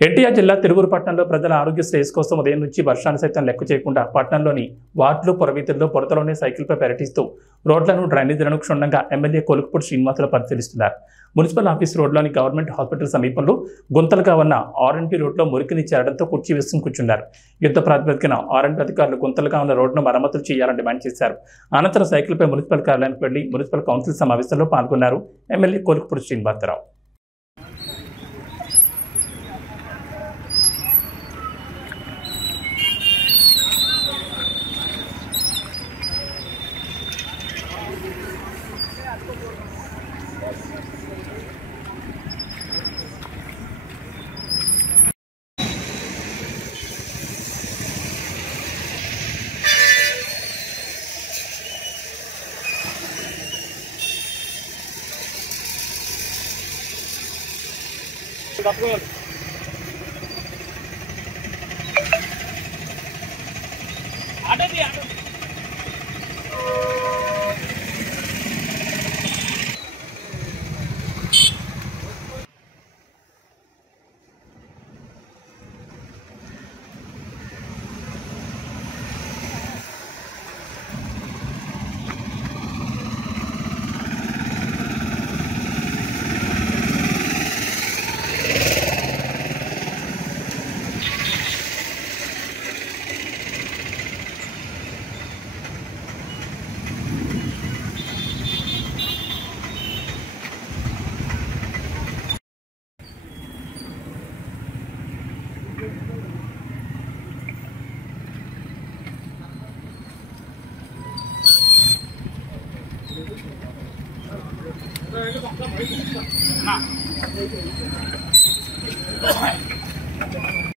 ఎన్టీఆర్ జిల్లా తిరువూరు పట్టణంలో ప్రజల ఆరోగ్య శ్రేయస్సు కోసం ఉదయం నుంచి వర్షాన్ని సైతం లెక్క చేయకుండా పట్టణంలోని వార్డులు పొరవీధుల్లో పొరతలోనే సైకిల్పై పర్యటిస్తూ రోడ్లను డ్రైనేజీలను క్షుణ్ణంగా ఎమ్మెల్యే కొలుకుపూడి శ్రీనివాసులు పరిశీలిస్తున్నారు. మున్సిపల్ ఆఫీస్ రోడ్లోని గవర్నమెంట్ హాస్పిటల్ సమీపంలో గుంతలుగా ఉన్న ఆర్ఎన్పి రోడ్లో మురికిని చేరడంతో కుర్చీ వేసుకుని కూర్చున్నారు. యుద్ధ ప్రాతిపదికన ఆర్ఎన్పి అధికారులు గుంతలుగా ఉన్న రోడ్డును మరమ్మతులు చేయాలని డిమాండ్ చేశారు. అనంతరం సైకిల్పై మున్సిపల్ కార్యాలయానికి వెళ్లి మున్సిపల్ కౌన్సిల్ సమావేశంలో పాల్గొన్నారు ఎమ్మెల్యే కొలుకుపూడి శ్రీనివాసరావు. Nah.